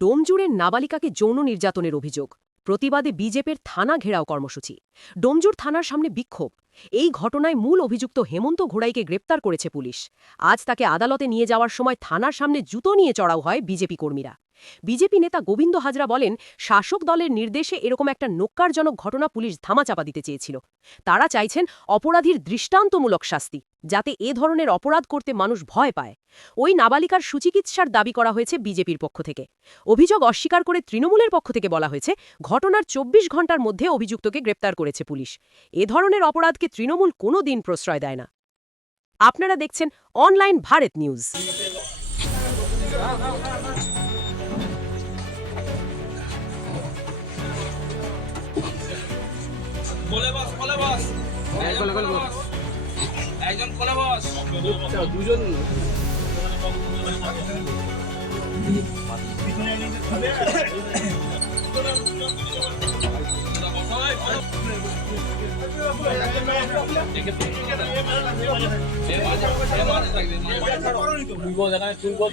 ডোমজুড়ের নাবালিকাকে যৌন নির্যাতনের অভিযোগ। প্রতিবাদে বিজেপির থানা ঘেরাও কর্মসূচি। ডোমজুর থানার সামনে বিক্ষোভ। এই ঘটনায় মূল অভিযুক্ত হেমন্ত ঘোড়াইকে গ্রেপ্তার করেছে পুলিশ। আজ তাকে আদালতে নিয়ে যাওয়ার সময় থানার সামনে জুতো নিয়ে চড়াও হয় বিজেপি কর্মীরা। বিজেপি নেতা গোবিন্দ হাজরা বলেন, শাসক দলের নির্দেশে এরকম একটা নোক্কারজনক ঘটনা পুলিশ ধামাচাপা দিতে চেয়েছিল। তারা চাইছেন অপরাধীর দৃষ্টান্তমূলক শাস্তি, যাতে এ ধরনের অপরাধ করতে মানুষ ভয় পায়। ওই নাবালিকার সুচিকিৎসার দাবি করা হয়েছে বিজেপির পক্ষ থেকে। অভিযোগ অস্বীকার করে তৃণমূলের পক্ষ থেকে বলা হয়েছে, ঘটনার চব্বিশ ঘণ্টার মধ্যে অভিযুক্তকে গ্রেপ্তার করেছে পুলিশ। এ ধরনের অপরাধকে তৃণমূল কোনো দিন প্রশ্রয় দেয় না। আপনারা দেখছেন অনলাইন ভারত নিউজ। কোলে বস কোলে বস। একজন কোলে বস। একজন কোলে বস। দুজন তুই বল এখানে তুই বল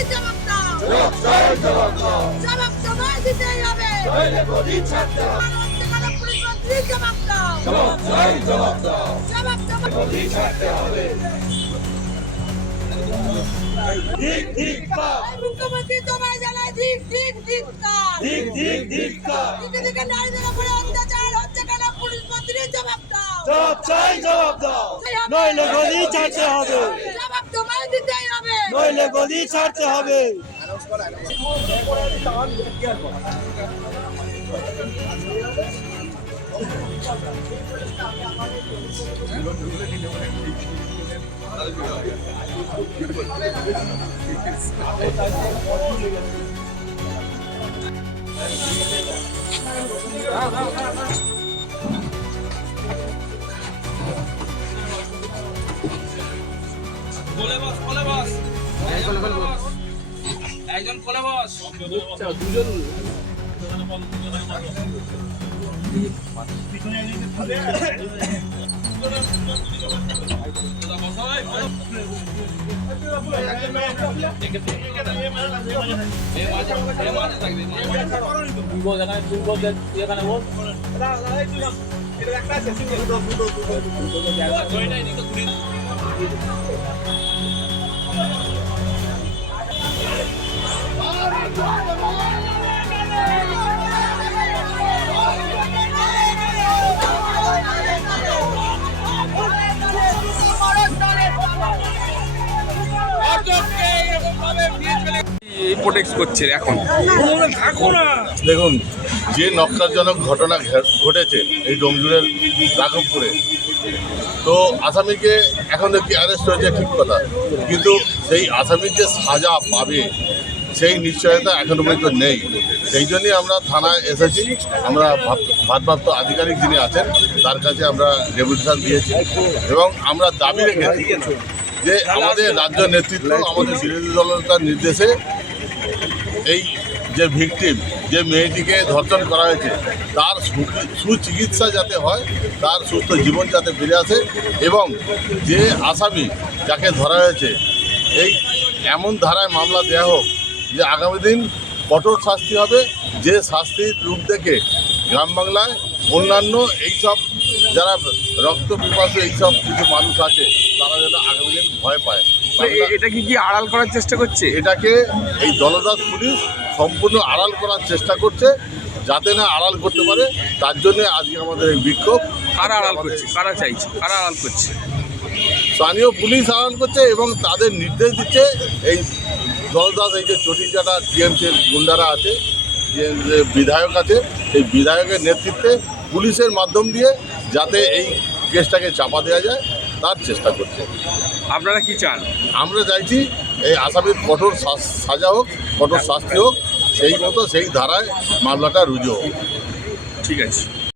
পুলিশ মন্ত্রী জবাব দাও জবাব সময় দিতেই হবে। হচ্ছে কেন পুলিশ মন্ত্রী জবাব দাও। জবাব জবাব এই মুখ্যমন্ত্রী তোমায় জানাই ঠিক ঠিক ঠিক দিকে দিকে নারীদের উপরে অত্যাচার হচ্ছে কেন? পুলিশ মন্ত্রী জবাব দাও। জবাব চাই জবাব দাও। নইলে গদি ছাড়তে হবে। জবাব তোমায় দিতেই হবে নইলে গদি ছাড়তে হবে। কোলে বস কোলে বস। একজন কোলে বস। বস বল এখানে এখানে বল প্রোটেক্ট করছে এখন। দেখুন যে নক্কারজনক ঘটনা ঘটেছে এই ডোমজুড়ের রাঘবপুরে তো আসামিকে এখন দেখি অ্যারেস্ট হয়েছে ঠিক কথা। কিন্তু সেই আসামির যে সাজা পাবে সেই নিশ্চয়তা এখনও পর্যন্ত নেই। সেই জন্যই আমরা থানায় এসেছি। আমরা ভারপ্রাপ্ত আধিকারিক যিনি আছেন তার কাছে আমরা ডেপুটেশন দিয়েছি। এবং আমরা দাবি রেখেছি যে আমাদের রাজ্য নেতৃত্ব আমাদের বিরোধী দলতার নির্দেশে এই যে ভিকটিম, যে মেয়েটিকে ধর্ষণ করা হয়েছে, তার সুচিকিৎসা যাতে হয়, তার সুস্থ জীবন যাতে ফিরে আসে এবং যে আসামি যাকে ধরা হয়েছে, এই এমন ধারায় মামলা দেওয়া হোক যে আগামী দিন কঠোর শাস্তি হবে, যে শাস্তির রূপ দেখে গ্রাম বাংলায় অন্যান্য এইসব যারা রক্ত পিপাসু, এইসব কিছু মানুষ আছে, তারা যেন আগামী দিন ভয় পায়। এটা কি কি আড়াল করার চেষ্টা করছে? এটাকে এই দলদাস পুলিশ সম্পূর্ণ আড়াল করার চেষ্টা করছে যাতে না আড়াল করতে পারে। তার জন্য আজকে আমাদের এই বিক্ষোভ। কারা আড়াল করছে? কারা চাইছে? কারা আড়াল করছে? স্থানীয় পুলিশ আড়াল করছে এবং তাদের নির্দেশ দিচ্ছে এই দলদাস এই যে চটিচাটা টিএমসির গুন্ডারা আছে যে যে বিধায়ক আছে সেই বিধায়কের নেতৃত্বে পুলিশের মাধ্যম দিয়ে যাতে এই কেসটাকে চাপা দেওয়া যায়। তার চেষ্টা করছে। আপনারা কি চান? আমরা চাইছি এই আসামির কঠোর সাজা হোক কঠোর শাস্তি হোক সেই মতো সেই ধারায় মামলাটা রুজু হোক। ঠিক আছে।